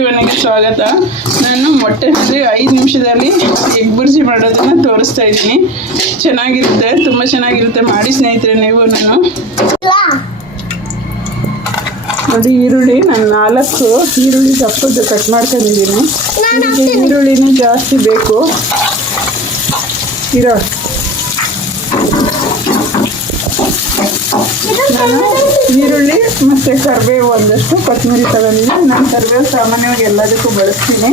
ಇವನಿಗೆ ಸ್ವಾಗತ. ನಾನು ಮೊಟ್ಟೆನಲ್ಲಿ 5 ನಿಮಿಷದಲ್ಲಿ ಎಗ್ ಬುರ್ಜಿ ಮಾಡೋದನ್ನ ತೋರಿಸ್ತಾ ಇದ್ದೀನಿ. ಚೆನ್ನಾಗಿರುತ್ತೆ, ತುಂಬ ಚೆನ್ನಾಗಿರುತ್ತೆ. ಮಾಡಿ ಸ್ನೇಹಿತರೆ ನೀವು. ನಾನು ನೋಡಿ, ಈರುಳ್ಳಿ ನಾನು 4 ಈರುಳ್ಳಿ ದಪ್ಪದ್ದು ಕಟ್ ಮಾಡ್ಕೊಂಡಿದ್ದೀನಿ. ಈರುಳ್ಳಿನೂ ಜಾಸ್ತಿ ಬೇಕು ಇರೋ. ನಾನು ಈರುಳ್ಳಿ ಮತ್ತು ಕರಿಬೇವು ಒಂದಷ್ಟು ಕೊತ್ತಂಬರಿ ತಗೊಂಡಿದ್ದೀನಿ. ನಾನು ಕರಿಬೇವು ಸಾಮಾನ್ಯವಾಗಿ ಎಲ್ಲದಕ್ಕೂ ಬಳಸ್ತೀನಿ.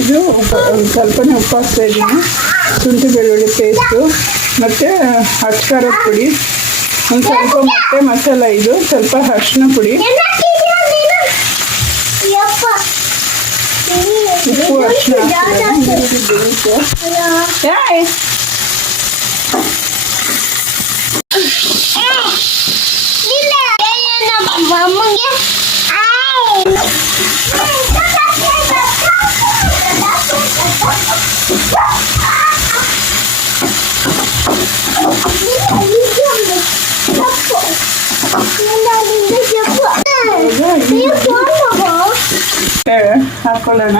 ಇದು ಸ್ವಲ್ಪನೇ ಉಪ್ಪು ಹಾಕ್ತಾ ಇದ್ದೀನಿ. ಶುಂಠಿ ಬೆಳ್ಳುಳ್ಳಿ ಪೇಸ್ಟು ಮತ್ತು ಖಾರದ ಪುಡಿ, ಒಂದು ಸ್ವಲ್ಪ ಮೊಟ್ಟೆ ಮಸಾಲ, ಇದು ಸ್ವಲ್ಪ ಅರಿಶಿನ ಪುಡಿ, ಉಪ್ಪು, ಅರಿಶಿನ ಹಾಕೊಳ್ಳೋಣ.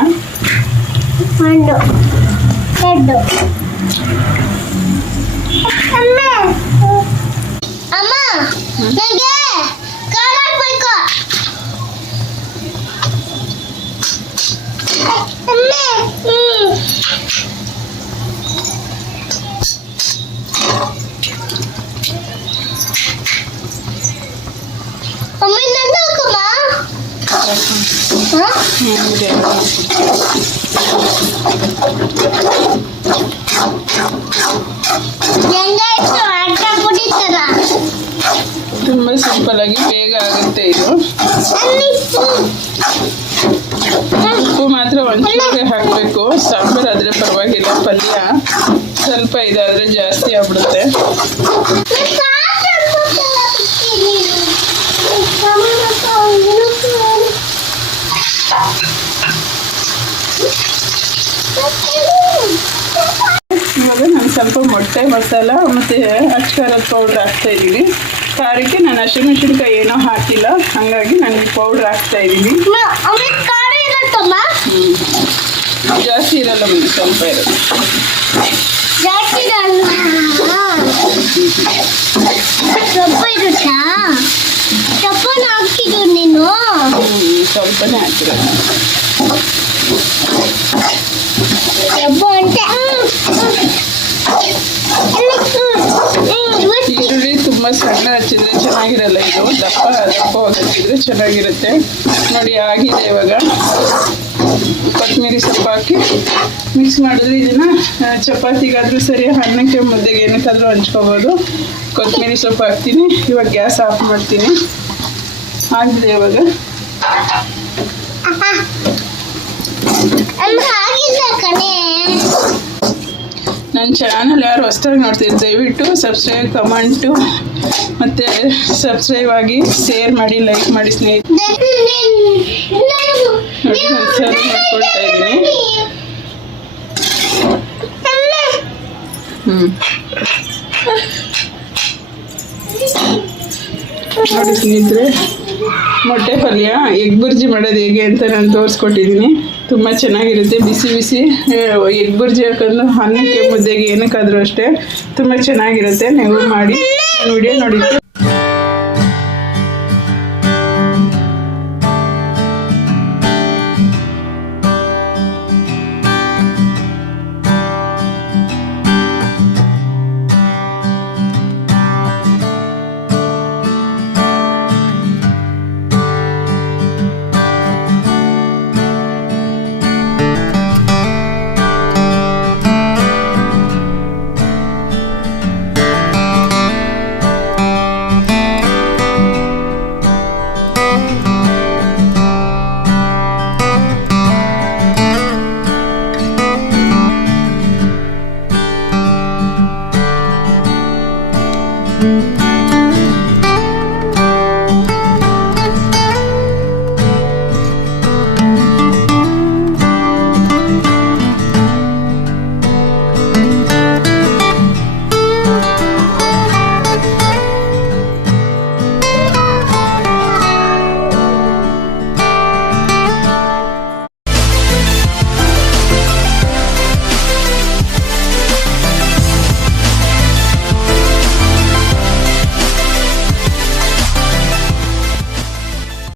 ತುಂಬ ಸಿಂಪಲ್ ಆಗಿ ಬೇಗ ಆಗುತ್ತೆ ಇದು. ಉಪ್ಪು ಮಾತ್ರ ಒಂಚೂರು ಹಾಕಬೇಕು. ಸಾಂಬಾರು ಆದರೆ ಪರವಾಗಿಲ್ಲ, ಪಲ್ಯ ಸ್ವಲ್ಪ ಇದಾದರೆ ಜಾಸ್ತಿ ಆಗ್ಬಿಡುತ್ತೆ. ಇವಾಗ ನಾನು ಸ್ವಲ್ಪ ಮೊಟ್ಟೆ ಮಸಾಲ ಮತ್ತು ಖಾರದ ಪೌಡ್ರ್ ಹಾಕ್ತಾ ಇದ್ದೀನಿ. ಖಾರಕ್ಕೆ ನಾನು ಹಸಿಮೆಣಸಿನಕಾಯಿ ಏನೋ ಹಾಕಿಲ್ಲ, ಹಾಗಾಗಿ ನಾನು ಈ ಪೌಡ್ರ್ ಹಾಕ್ತಾ ಇದ್ದೀನಿ. ಜಾಸ್ತಿ ಇರಲ್ಲ, ಸ್ವಲ್ಪ ಇರೋದು. ಸ್ವಲ್ಪನೇ ಹಾಕಿರೋದು. ಈರುಳ್ಳಿ ತುಂಬ ಸಣ್ಣ ಹಚ್ಚಿದ್ರೆ ಚೆನ್ನಾಗಿರಲ್ಲ, ಇದು ದಪ್ಪವಾಗಿ ಹಚ್ಚಿದ್ರೆ ಚೆನ್ನಾಗಿರುತ್ತೆ. ನೋಡಿ ಆಗಿದೆ. ಇವಾಗ ಕೊತ್ತಂಬರಿ ಸೊಪ್ಪು ಹಾಕಿ ಮಿಕ್ಸ್ ಮಾಡಿದ್ರೆ ಇದನ್ನು ಚಪಾತಿಗಾದರೂ ಸರಿ, ಅನ್ನಕ್ಕೆ ಮುದ್ದೆಗೆ ಏನಕ್ಕಾದರೂ ಹಂಚ್ಕೋಬೋದು. ಕೊತ್ತಂಬರಿ ಸೊಪ್ಪು ಹಾಕ್ತೀನಿ. ಇವಾಗ ಗ್ಯಾಸ್ ಆಫ್ ಮಾಡ್ತೀನಿ. ಆಗಿದೆ ಇವಾಗ. ನನ್ನ ಚಾನಲ್ ಯಾರು ಹೊಸದಾಗಿ ನೋಡ್ತೀರಿ ದಯವಿಟ್ಟು ಸಬ್ಸ್ಕ್ರೈಬ್, ಕಮೆಂಟು ಮತ್ತು ಸಬ್ಸ್ಕ್ರೈಬ್ ಆಗಿ, ಶೇರ್ ಮಾಡಿ, ಲೈಕ್ ಮಾಡಿ ಸ್ನೇಹಿತರೆ. ನೋಡಿ ನಾನು ಸರ್ವ್ ಮಾಡ್ಕೊಳ್ತಾ ಇದ್ದೀನಿ. ನೋಡಿ ಸ್ನೇಹಿತರೆ, ಮೊಟ್ಟೆ ಪಲ್ಯ ಎಗ್ ಬುರ್ಜಿ ಮಾಡೋದು ಹೇಗೆ ಅಂತ ನಾನು ತೋರಿಸ್ಕೊಟ್ಟಿದ್ದೀನಿ. ತುಂಬ ಚೆನ್ನಾಗಿರುತ್ತೆ. ಬಿಸಿ ಬಿಸಿ ಎಗ್ ಬುರ್ಜಿ ಹಾಕೊಂಡು ಅನ್ನಕ್ಕೆ ಮುದ್ದೆಗೆ ಏನಕ್ಕಾದರೂ ಅಷ್ಟೇ ತುಂಬ ಚೆನ್ನಾಗಿರುತ್ತೆ. ನೀವು ಮಾಡಿ ವಿಡಿಯೋ ನೋಡಿ. ಬಾಯ್.